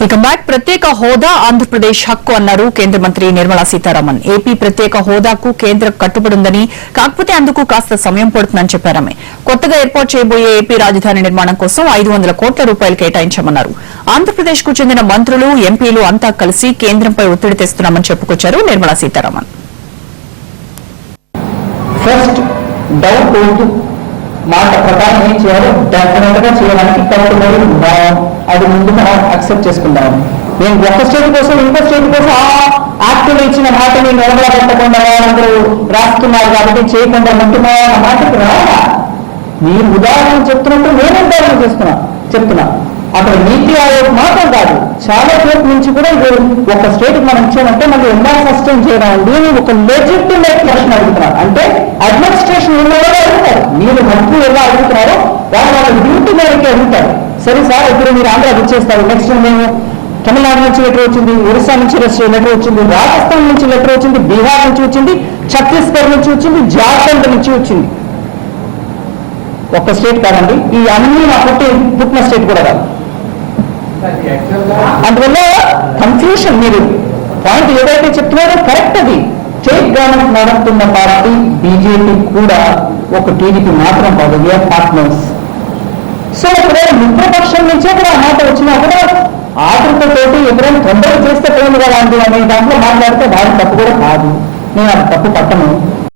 Welcome back. ప్రత్యేక హోదా ఆంధ్రప్రదేశ్ హక్కు అన్నారు కేంద్ర మంత్రి నిర్మలా సీతారామన్. ఏపీ ప్రత్యేక హోదాకు కేంద్రం కట్టుబడి ఉందని, కాకపోతే అందుకు కాస్త సమయం పడుతుందని చెప్పారు ఆమె. కొత్తగా ఏర్పాటు చేయబోయే ఏపీ రాజధాని నిర్మాణం కోసం 500 కోట్ల రూపాయలు కేటాయించామన్నారు. ఆంధ్రప్రదేశ్ కు చెందిన మంత్రులు, ఎంపీలు అంతా కలిసి కేంద్రంపై ఒత్తిడి తెస్తున్నామని చెప్పుకొచ్చారు నిర్మలా సీతారామన్. మాట ప్రకారం ఏం చేయాలో డెఫినెట్ గా చేయడానికి కట్టుబడి ఉన్నాం. అది ముందు మనం అక్సెప్ట్ చేసుకుందాం. నేను ఒక స్టేట్ కోసం ఇంకో స్టేట్ కోసం యాక్టులు ఇచ్చిన మాటని నిలబడకుండా అందరూ రాస్తున్నారు కాబట్టి చేయకుండా ఉంటున్నా అన్న మాటకి రాదా? మీరు ఉదాహరణ చెప్తున్నట్టు నేను ఉదాహరణ చెప్తున్నా. అక్కడ నీతి ఆయోగ్ మాత్రం కాదు, చాలా చోట్ల నుంచి కూడా ఇది ఒక స్టేట్ మనం ఇచ్చామంటే మళ్ళీ ఎలా సస్టైన్ చేయడం దీన్ని ఒక లెజిటిమేట్ క్వశ్చన్ అడుగుతున్నారు. అంటే అడ్మినిస్ట్రేషన్ ఉన్నవారు అడుగుతారు, మీరు మంత్రులు ఎలా అడుగుతున్నారో వాళ్ళ డ్యూటీ మేరకే అడుగుతారు. సరే సార్, ఇప్పుడు మీరు ఆంధ్రాకి ఇచ్చేస్తారు, నెక్స్ట్ మేము తమిళనాడు నుంచి లెటర్ వచ్చింది, ఒరిస్సా నుంచి లెటర్ వచ్చింది, రాజస్థాన్ నుంచి లెటర్ వచ్చింది, బీహార్ నుంచి వచ్చింది, ఛత్తీస్గఢ్ నుంచి వచ్చింది, జార్ఖండ్ నుంచి వచ్చింది. ఒక్క స్టేట్ కాదండి, ఈ అన్ని నా పుట్టిన స్టేట్ కూడా కాదు. అందువల్ల కన్ఫ్యూషన్, మీరు పాయింట్ ఏదైతే చెప్తున్నారో కరెక్ట్. అది స్టేట్ గవర్నమెంట్ నడుపుతున్న పార్టీ బీజేపీ కూడా ఒక టీడీపీ మాత్రం కాదు, వీఆర్ పార్ట్నర్స్. సో ఎప్పుడైనా మిత్రపక్షం నుంచే కూడా ఆ మాట వచ్చినా కూడా ఆతృతతోటి ఎప్పుడైనా తొందరగా చేస్తే పోయింది కదా అండి అనే దాంట్లో మాట్లాడితే వారి తప్పు కూడా కాదు. నేను అది తప్పు పట్టను.